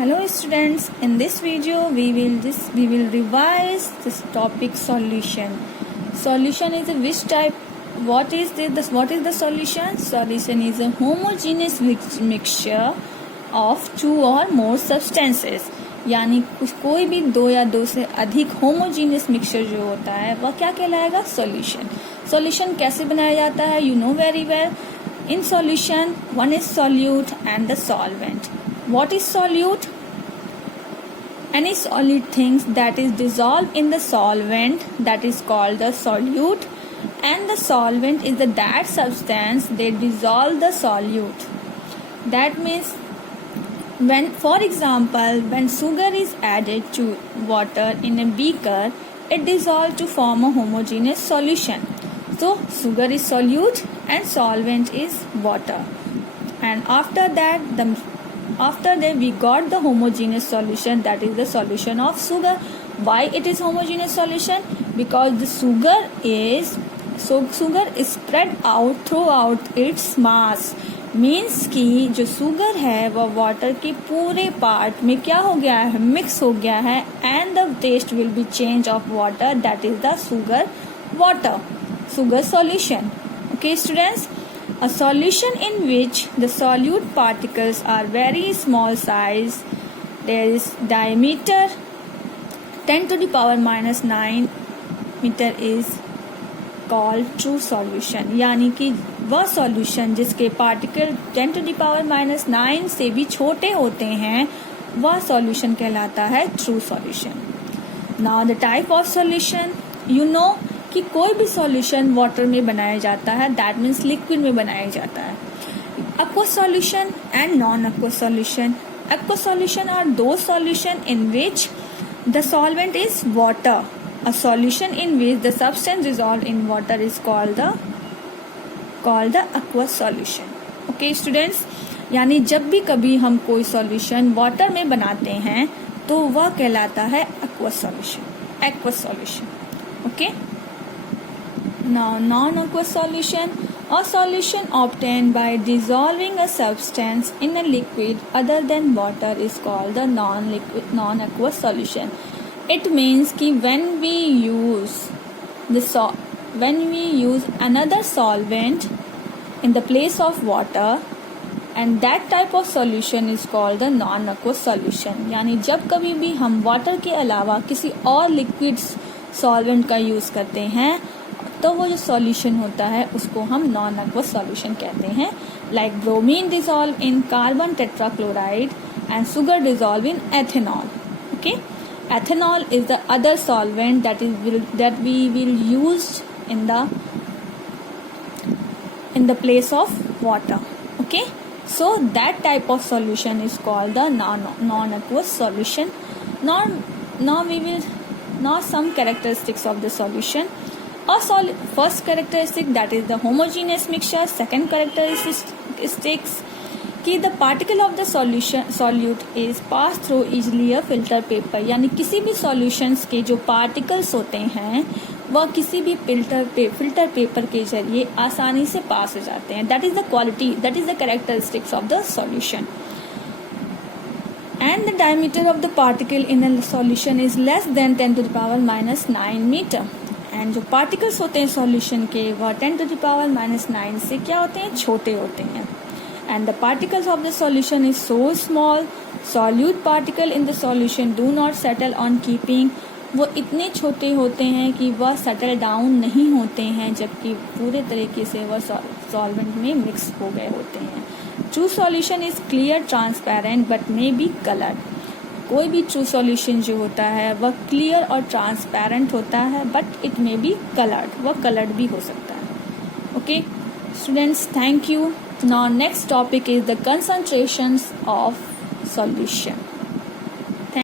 Hello students, in this video we will revise this topic solution. Solution is a which type? What is the solution? Solution is a homogeneous mixture of two or more substances. यानी कोई भी दो या दो से अधिक homogeneous mixture जो होता है वह क्या कहलाएगा? सॉल्यूशन. सॉल्यूशन कैसे बनाया जाता है? You know very well. In solution, one is solute and the solvent. What is solute? Any solid things that is dissolved in the solvent, that is called the solute, and the solvent is that substance that dissolve the solute. That means for example, when sugar is added to water in a beaker, it dissolves to form a homogeneous solution. So sugar is solute and solvent is water, and after that we got the homogeneous solution, that is the solution of sugar. Why it is homogeneous solution? Because the sugar is spread out throughout its mass. Means कि जो sugar है वह water के पूरे part में क्या हो गया है? मिक्स हो गया है, and the taste will be change of water, that is the sugar solution. Okay students, a solution in which the solute particles are very small size, there is diameter 10 to the power minus 9 meter is called true solution. यानी कि वह solution जिसके particle 10 to the power minus 9 से भी छोटे होते हैं वह सॉल्यूशन कहलाता है true solution. Now the type of solution, you know कि कोई भी सॉल्यूशन वाटर में बनाया जाता है, दैट मीन्स लिक्विड में बनाया जाता है. aqueous solution and non-aqueous solution. Aqueous solution are those solution in which the solvent is water. A solution in which the substance dissolved in water is called the aqueous solution. Okay students, यानी जब भी कभी हम कोई solution water में बनाते हैं तो वह कहलाता है aqueous solution. Okay. Now non-aqueous solution, a solution obtained by dissolving a substance in a liquid other than water is called the non-aqueous solution. It means कि when we use another solvent in the place of water, and that type of solution is called the non-aqueous solution. यानी जब कभी भी हम water के अलावा किसी और लिक्विड सॉल्वेंट का यूज करते हैं तो वो जो सॉल्यूशन होता है उसको हम नॉन एक्वस सॉल्यूशन कहते हैं. Like bromine dissolve in carbon tetrachloride and sugar dissolve in ethanol. Okay, ethanol is the other solvent that we will use in the place of water. Okay, so that type of solution is called the non-aqueous solution. Now some characteristics of the solution. First characteristic, that is the homogeneous mixture. Second characteristics कि the particle of the solute is passed through easily a filter paper. यानी किसी भी solutions के जो particles होते हैं वह किसी भी filter paper के जरिए आसानी से पास हो जाते हैं. That is the quality, that is the characteristics of the solution. And the diameter of the particle in a solution is less than 10 to the power minus 9 meter. And जो particles होते हैं solution के वह 10 to the power minus 9 से क्या होते हैं? छोटे होते हैं. And the particles of the solution is so small, solute particle in the solution do not settle on keeping. वो इतने छोटे होते हैं कि वह settle down नहीं होते हैं जबकि पूरे तरीके से वह solvent में mix हो गए होते हैं. True solution is clear, transparent but may be colored. कोई भी ट्रू सॉल्यूशन जो होता है वह क्लियर और ट्रांसपेरेंट होता है, but it may be coloured, वह कलर्ड भी हो सकता है. Okay students, thank you. Now next topic is the concentrations of solution.